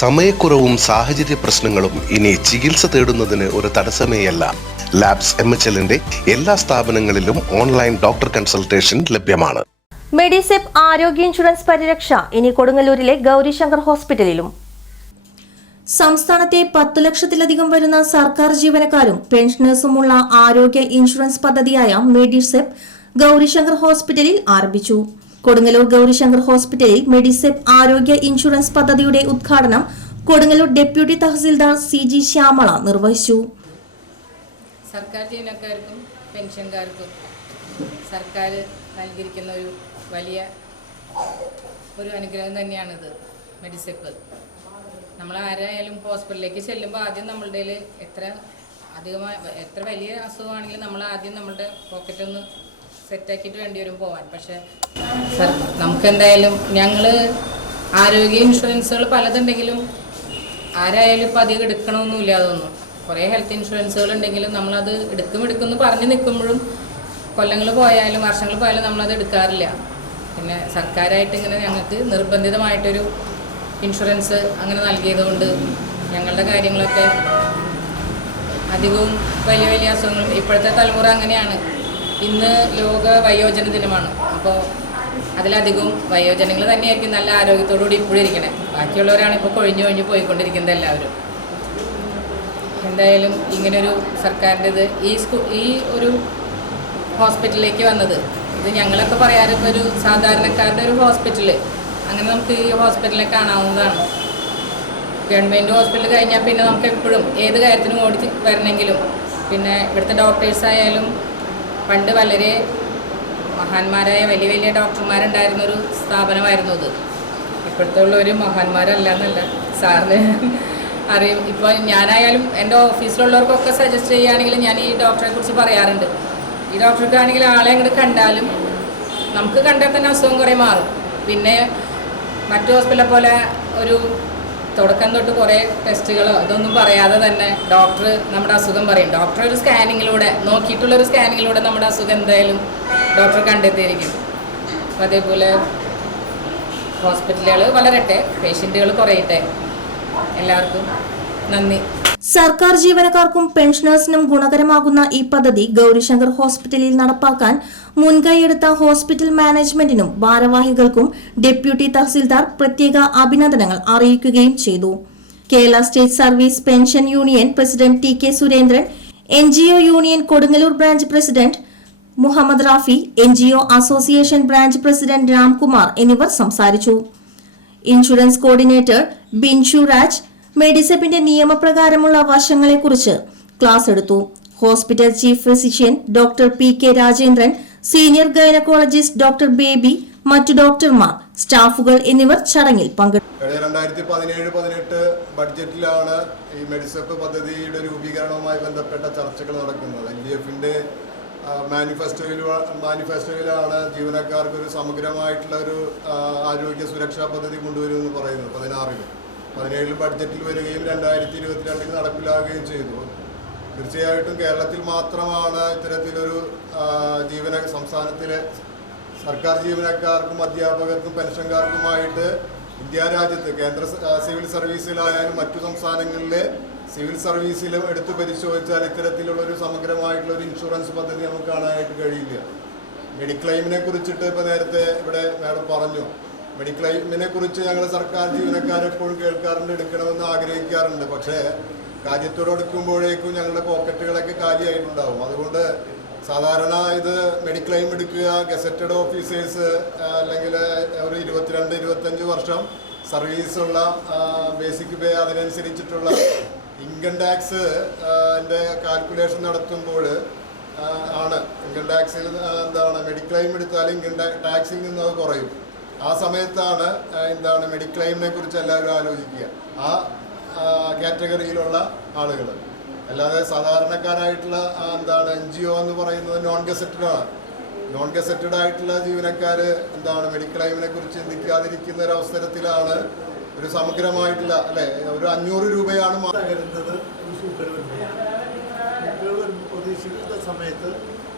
സമയക്കുറവും സാഹചര്യ പ്രശ്നങ്ങളും ഇനി ചികിത്സ തേടുന്നതിന് ഒരു തടസ്സമേയല്ല. ലാബ്സ് എം എച്ച് എല്ലിന്റെ എല്ലാ സ്ഥാപനങ്ങളിലും ഓൺലൈൻ ഡോക്ടർ കൺസൾട്ടേഷൻ ലഭ്യമാണ്. മെഡിസെപ് ആരോഗ്യ ഇൻഷുറൻസ് പരിരക്ഷ ഇനി കൊടുങ്ങല്ലൂരിലെ ഗൗരിശങ്കർ ഹോസ്പിറ്റലിലും. സംസ്ഥാനത്തെ പത്തു ലക്ഷത്തിലധികം വരുന്ന സർക്കാർ ജീവനക്കാരും പെൻഷനേഴ്സുമുള്ള ആരോഗ്യ ഇൻഷുറൻസ് പദ്ധതിയായ മെഡിസെപ് ഗൗരിശങ്കർ ഹോസ്പിറ്റലിൽ ആരംഭിച്ചു. കൊടുങ്ങല്ലൂർ ഗൗരിശങ്കർ ഹോസ്പിറ്റലിൽ മെഡിസെപ് ആരോഗ്യ ഇൻഷുറൻസ് പദ്ധതിയുടെ ഉദ്ഘാടനം Kodungallur deputy tahsildar C G Shyamala നിർവഹിച്ചു. സർക്കാർ ജീവനക്കാർക്കും പെൻഷൻകാർക്കും സർക്കാർ നൽകിയിരിക്കുന്ന ഒരു വലിയ ഒരു അനുഗ്രഹം തന്നെയാണിത് മെഡിസെപ്പ് നമ്മൾ ആരായാലും ഹോസ്പിറ്റലിലേക്ക് ചെല്ലുമ്പോൾ ആദ്യം നമ്മളുടെ എത്ര അധികമായി എത്ര വലിയ അസുഖമാണെങ്കിലും നമ്മൾ ആദ്യം നമ്മളുടെ പോക്കറ്റ് ഒന്ന് സെറ്റാക്കിയിട്ട് വേണ്ടി വരും പോവാൻ. പക്ഷെ സർ നമുക്ക് എന്തായാലും ഞങ്ങൾ ആരോഗ്യ ഇൻഷുറൻസുകൾ പലതുണ്ടെങ്കിലും ആരായാലും ഇപ്പം അധികം എടുക്കണമൊന്നുമില്ല അതൊന്നും. കുറേ ഹെൽത്ത് ഇൻഷുറൻസുകൾ ഉണ്ടെങ്കിലും നമ്മളത് എടുക്കും എടുക്കും എന്ന് പറഞ്ഞ് നിൽക്കുമ്പോഴും കൊല്ലങ്ങൾ പോയാലും വർഷങ്ങൾ പോയാലും നമ്മളത് എടുക്കാറില്ല. പിന്നെ സർക്കാരായിട്ട് ഇങ്ങനെ ഞങ്ങൾക്ക് നിർബന്ധിതമായിട്ടൊരു ഇൻഷുറൻസ് അങ്ങനെ നൽകിയതുകൊണ്ട് ഞങ്ങളുടെ കാര്യങ്ങളൊക്കെ അധികവും വലിയ വലിയ അസുഖങ്ങളും ഇപ്പോഴത്തെ തലമുറ അങ്ങനെയാണ്. ഇന്ന് ലോക വയോജന ദിനമാണ്. അപ്പോൾ അതിലധികവും വയോജനങ്ങൾ തന്നെയായിരിക്കും നല്ല ആരോഗ്യത്തോടുകൂടി ഇപ്പോഴും ഇരിക്കണേ. ബാക്കിയുള്ളവരാണ് ഇപ്പോൾ കൊഴിഞ്ഞു കൊഴിഞ്ഞു പോയിക്കൊണ്ടിരിക്കുന്നത് എല്ലാവരും. എന്തായാലും ഇങ്ങനൊരു സർക്കാരിന്റെ ഇത് ഈ സ്കൂ ഈ ഒരു ഹോസ്പിറ്റലിലേക്ക് വന്നത്. ഇത് ഞങ്ങളൊക്കെ പറയാറിപ്പോൾ ഒരു സാധാരണക്കാരുടെ ഒരു ഹോസ്പിറ്റൽ അങ്ങനെ നമുക്ക് ഈ ഹോസ്പിറ്റലിനെ കാണാവുന്നതാണ്. ഗവൺമെന്റ് ഹോസ്പിറ്റൽ കഴിഞ്ഞാൽ പിന്നെ നമുക്ക് എപ്പോഴും ഏത് കാര്യത്തിനും ഓടി വരണമെങ്കിലും. പിന്നെ ഇവിടുത്തെ ഡോക്ടേഴ്സ് ആയാലും പണ്ട് വളരെ മഹാന്മാരായ വലിയ വലിയ ഡോക്ടർമാരുണ്ടായിരുന്ന ഒരു സ്ഥാപനമായിരുന്നു അത്. ഇപ്പോഴത്തെ ഉള്ളവർ മഹാന്മാരല്ല എന്നല്ല സാറിന് അറിയും. ഇപ്പോൾ ഞാനായാലും എന്റെ ഓഫീസിലുള്ളവർക്കൊക്കെ സജസ്റ്റ് ചെയ്യുകയാണെങ്കിൽ ഞാൻ ഈ ഡോക്ടറെ കുറിച്ച് പറയാറുണ്ട്. ഈ ഡോക്ടർക്ക് ആണെങ്കിൽ ആളെ അങ്ങോട്ട് കണ്ടാലും നമുക്ക് കണ്ടാൽ തന്നെ അസുഖം കുറേ മാറും. പിന്നെ മറ്റു ഹോസ്പിറ്റലെ പോലെ ഒരു തുടക്കം തൊട്ട് കുറേ ടെസ്റ്റുകളോ അതൊന്നും പറയാതെ തന്നെ ഡോക്ടർ നമ്മുടെ അസുഖം പറയും. ഡോക്ടർ ഒരു സ്കാനിങ്ങിലൂടെ നോക്കിയിട്ടുള്ളൊരു സ്കാനിങ്ങിലൂടെ നമ്മുടെ അസുഖം എന്തായാലും ഡോക്ടർ കണ്ടെത്തിയിരിക്കും. അപ്പം അതേപോലെ ഹോസ്പിറ്റലുകൾ വളരട്ടെ പേഷ്യന്റുകൾ കുറയട്ടെ. എല്ലാവർക്കും നന്ദി. സർക്കാർ ജീവനക്കാർക്കും പെൻഷനേഴ്സിനും ഗുണകരമാകുന്ന ഈ പദ്ധതി ഗൌരിശങ്കർ ഹോസ്പിറ്റലിൽ നടപ്പാക്കാൻ മുൻകൈയെടുത്ത ഹോസ്പിറ്റൽ മാനേജ്മെന്റിനും ഭാരവാഹികൾക്കും ഡെപ്യൂട്ടി തഹസിൽദാർ പ്രത്യേക അഭിനന്ദനങ്ങൾ അറിയിക്കുകയും ചെയ്തു. Kerala state service pension union president T K Surendran N union Kodungallur branch president Muhammad Rafi N association branch president Ramkumar എന്നിവർ സംസാരിച്ചു. ഇൻഷുറൻസ് കോർഡിനേറ്റർ ബിൻഷു രാജ് മെഡിസെപ്പിന്റെ നിയമപ്രകാരമുള്ള വശങ്ങളെക്കുറിച്ച് ക്ലാസ് എടുത്തു. Hospital chief physician doctor P K Rajendran senior gynaecologist doctor Baby മറ്റു ഡോക്ടർമാർ സ്റ്റാഫുകൾ എന്നിവർ ചടങ്ങിൽ പങ്കെടുത്തു രണ്ടായിരത്തി പതിനേഴ് പതിനെട്ട് ബഡ്ജറ്റിലാണ് ഈ മെഡിസെപ്പ് പദ്ധതിയുടെ രൂപീകരണവുമായി ബന്ധപ്പെട്ട ചർച്ചകൾ നടക്കുന്നത്. എൽ ഡി എഫിന്റെ മാനിഫെസ്റ്റോയിൽ മാനിഫെസ്റ്റോയിലാണ് ജീവനക്കാർക്ക് ഒരു സമഗ്രമായിട്ടുള്ള ഒരു ആരോഗ്യ സുരക്ഷാ പദ്ധതി കൊണ്ടുവരുമെന്ന് പറയുന്നത് പതിനാറിൽ പതിനേഴിൽ ബഡ്ജറ്റിൽ വരികയും രണ്ടായിരത്തി ഇരുപത്തിരണ്ടിൽ നടപ്പിലാവുകയും ചെയ്തു. തീർച്ചയായിട്ടും കേരളത്തിൽ മാത്രമാണ് ഇത്തരത്തിലൊരു ജീവന സംസ്ഥാനത്തിലെ സർക്കാർ ജീവനക്കാർക്കും അധ്യാപകർക്കും പെൻഷൻകാർക്കുമായിട്ട് ഇന്ത്യ രാജ്യത്ത് കേന്ദ്ര സിവിൽ സർവീസിലായാലും മറ്റു സംസ്ഥാനങ്ങളിലെ സിവിൽ സർവീസിലും എടുത്തു പരിശോധിച്ചാൽ ഇത്തരത്തിലുള്ള ഒരു സമഗ്രമായിട്ടുള്ള ഒരു ഇൻഷുറൻസ് പദ്ധതി നമുക്ക് കാണാനായിട്ട് കഴിയില്ല. മെഡിക്ലെയിമിനെ കുറിച്ചിട്ട് ഇപ്പോൾ നേരത്തെ ഇവിടെ മാഡം പറഞ്ഞു. മെഡിക്ലെയിമിനെ കുറിച്ച് ഞങ്ങൾ സർക്കാർ ജീവനക്കാരെപ്പോഴും കേൾക്കാറുണ്ട് എടുക്കണമെന്ന് ആഗ്രഹിക്കാറുണ്ട്. പക്ഷേ കാര്യത്തോടടുക്കുമ്പോഴേക്കും ഞങ്ങളുടെ പോക്കറ്റുകളൊക്കെ കാലിയായിട്ടുണ്ടാവും. അതുകൊണ്ട് സാധാരണ ഇത് മെഡിക്ലെയിം എടുക്കുക ഗസറ്റഡ് ഓഫീസേഴ്സ് അല്ലെങ്കിൽ ഒരു ഇരുപത്തിരണ്ട് ഇരുപത്തഞ്ച് വർഷം സർവീസുള്ള ബേസിക് പേ അതിനനുസരിച്ചിട്ടുള്ള ഇൻകം ടാക്സ് എന്റെ കാൽക്കുലേഷൻ നടത്തുമ്പോൾ ആണ്. ഇൻകം ടാക്സിൽ എന്താണ് മെഡിക്ലെയിം എടുത്താൽ ഇൻകം ടാക്സിൽ നിന്ന് അത് കുറയും. ആ സമയത്താണ് എന്താണ് മെഡിക്ലെയിമിനെ കുറിച്ച് എല്ലാവരും ആലോചിക്കുക. ആ കാറ്റഗറിയിലുള്ള ആളുകൾ. അല്ലാതെ സാധാരണക്കാരായിട്ടുള്ള എന്താണ് എൻ ജി ഒ എന്ന് പറയുന്നത് നോൺ ഗസറ്റഡാണ് നോൺ ഗസറ്റഡ് ആയിട്ടുള്ള ജീവനക്കാർ എന്താണ് മെഡിക്ലെയിമിനെ കുറിച്ച് ചിന്തിക്കാതിരിക്കുന്ന ഒരു അവസരത്തിലാണ് ഒരു സമഗ്രമായിട്ടുള്ള അല്ലെ ഒരു അഞ്ഞൂറ് രൂപയാണ് വരുമ്പോൾ പ്രതീക്ഷിക്കുന്ന സമയത്ത്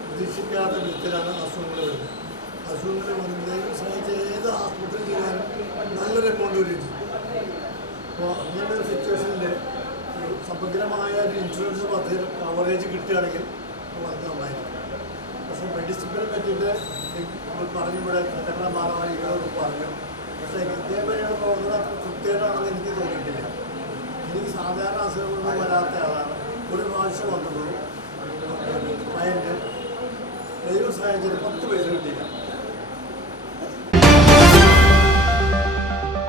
പ്രതീക്ഷിക്കാത്ത വിധത്തിലാണ് അസുഖങ്ങൾ വരുന്നത്. അസുഖങ്ങൾ വരുന്നതിന് സഹിച്ച ഏത് ആസ്പത്രിയിൽ ചെയ്യാനും നല്ലൊരു എമൗണ്ട് വരും അപ്പോൾ അങ്ങനെ ഒരു സിറ്റുവേഷനിൽ സമഗ്രമായ ഒരു ഇൻഷുറൻസ് പദ്ധതി കവറേജ് കിട്ടുകയാണെങ്കിൽ വളരെ നന്നായിരിക്കും. പക്ഷേ മെഡിസിനെ പറ്റിയിട്ട് നമ്മൾ പറഞ്ഞു ഇവിടെ ചട്ടക്കള ഇവരോട് പറഞ്ഞു. പക്ഷേ ഇതേപോലെയുള്ള പ്രവർത്തനം അത്ര കൃത്യമായിട്ടാണെന്ന് എനിക്ക് തോന്നിയിട്ടില്ല. എനിക്ക് സാധാരണ അസുഖങ്ങളൊന്നും വരാത്ത ആളാണ്. ഒരു പ്രാവശ്യം വന്നതുള്ളൂ ക്ലയന്റ് ദൈവം സഹായിച്ചത് പത്ത് പേര്